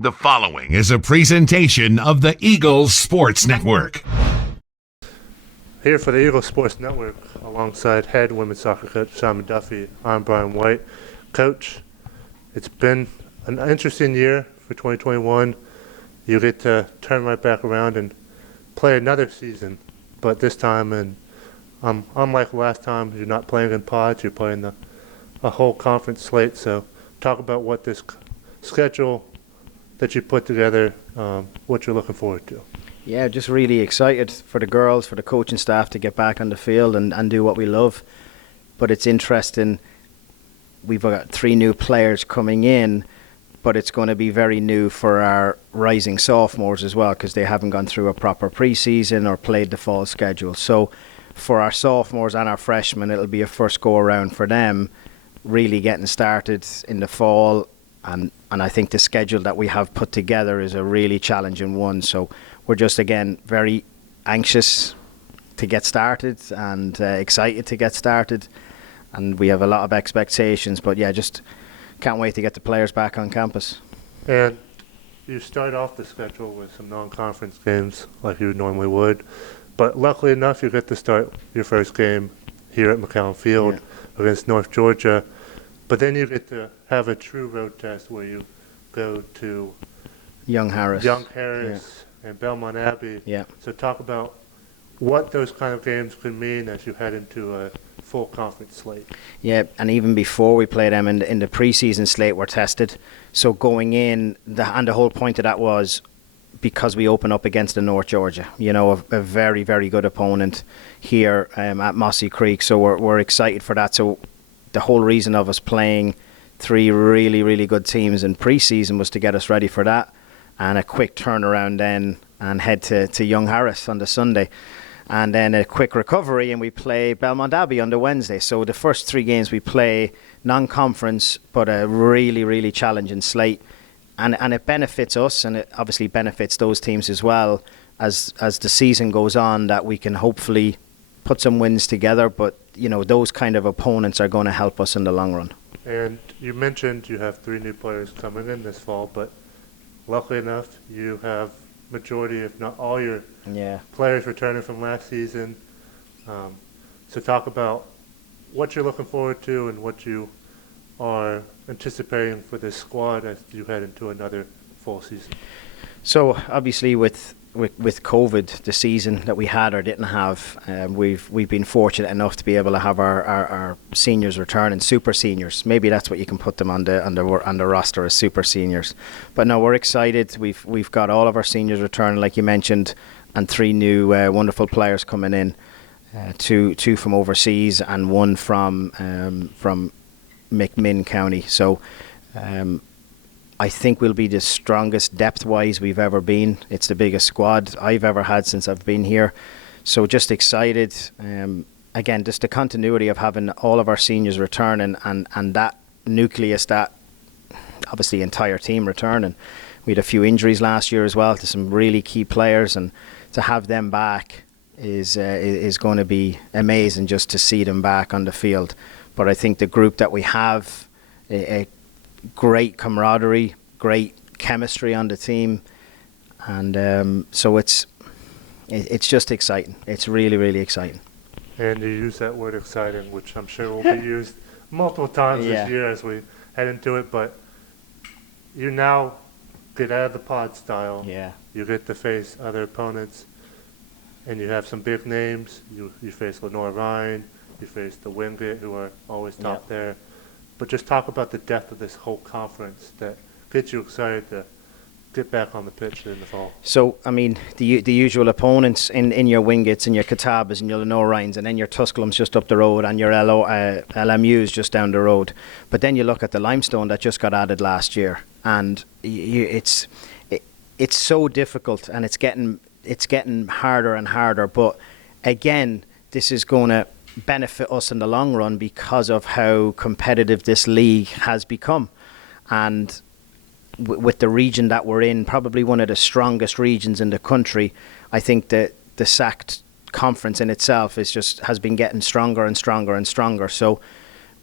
The following is a presentation of the Eagles Sports Network. Here for the Eagles Sports Network, alongside head women's soccer coach Simon Duffy, I'm Brian White. Coach, it's been an interesting year for 2021. You get to turn right back around and play another season, but this time, and unlike last time, you're not playing in pods, you're playing a whole conference slate. So talk about what this schedule that you put together, what you're looking forward to. Yeah, just really excited for the girls, for the coaching staff to get back on the field and do what we love. But it's interesting, we've got 3 new players coming in, but it's going to be very new for our rising sophomores as well, because they haven't gone through a proper preseason or played the fall schedule. So for our sophomores and our freshmen, it'll be a first go around for them, really getting started in the fall. And I think the schedule that we have put together is a really challenging one. So we're just, again, very anxious to get started and excited to get started. And we have a lot of expectations. But, yeah, just can't wait to get the players back on campus. And you start off the schedule with some non-conference games like you normally would. But luckily enough, you get to start your first game here at McCown Field against North Georgia. But then you get to have a true road test where you go to Young Harris and Belmont Abbey. Yeah. So talk about what those kind of games could mean as you head into a full conference slate. Yeah, and even before we play them in the preseason slate, we're tested. So going in, and the whole point of that was because we open up against the North Georgia, a very, very good opponent here at Mossy Creek. So we're excited for that. So the whole reason of us playing 3 really, really good teams in preseason was to get us ready for that, and a quick turnaround then and head to Young Harris on the Sunday, and then a quick recovery and we play Belmont Abbey on the Wednesday. So the first 3 games we play non-conference, but a really, really challenging slate, and it benefits us, and it obviously benefits those teams as well as the season goes on, that we can hopefully put some wins together. But those kind of opponents are going to help us in the long run. And you mentioned you have 3 new players coming in this fall, but luckily enough, you have majority, if not all, your players returning from last season. So talk about what you're looking forward to and what you are anticipating for this squad as you head into another full season. So obviously with COVID, the season that we had or didn't have, we've been fortunate enough to be able to have our seniors return, and super seniors. Maybe that's what you can put them on the roster, as super seniors. But no, we're excited. We've got all of our seniors returning, like you mentioned, and 3 new wonderful players coming in. 2 from overseas and 1 from McMinn County. So I think we'll be the strongest depth-wise we've ever been. It's the biggest squad I've ever had since I've been here. So just excited. Again, just the continuity of having all of our seniors returning and that nucleus, that obviously entire team returning. We had a few injuries last year as well to some really key players, and to have them back is going to be amazing, just to see them back on the field. But I think the group that we have, a great camaraderie, great chemistry on the team, and so it's just exciting. It's really, really exciting. And you use that word exciting, which I'm sure will be used multiple times this year as we head into it. But you now get out of the pod style. Yeah. You get to face other opponents, and you have some big names. You face Lenore Ryan. You face the Wingate, who are always top there. But just talk about the depth of this whole conference that gets you excited to get back on the pitch in the fall. So, I mean, the usual opponents in your Wingates and your Catawbas and your Lenore Ryans, and then your Tusculum's just up the road, and your LMU's just down the road. But then you look at the Limestone that just got added last year, and it's so difficult, and it's getting harder and harder. But again, this is going to benefit us in the long run because of how competitive this league has become, and with the region that we're in, probably one of the strongest regions in the country. I think that the SAC conference in itself has been getting stronger and stronger and stronger. So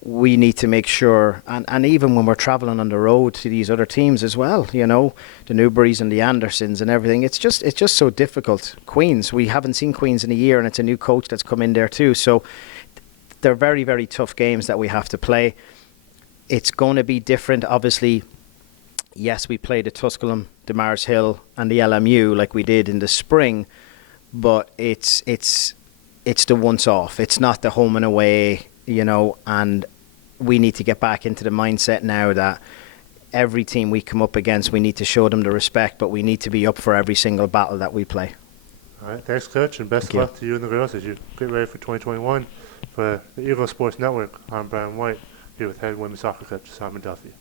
we need to make sure, and even when we're travelling on the road to these other teams as well, the Newburys and the Andersons and everything, it's just so difficult. Queens, we haven't seen Queens in a year, and it's a new coach that's come in there too. So they're very, very tough games that we have to play. It's going to be different, obviously. Yes, we played the Tusculum, the Mars Hill, and the LMU like we did in the spring, but it's the once off. It's not the home and away. And we need to get back into the mindset now that every team we come up against, we need to show them the respect, but we need to be up for every single battle that we play. All right, thanks, Coach, and best of luck to you and the girls as you get ready for 2021. For the Eagle Sports Network, I'm Brian White, here with head women's soccer coach Simon Duffy.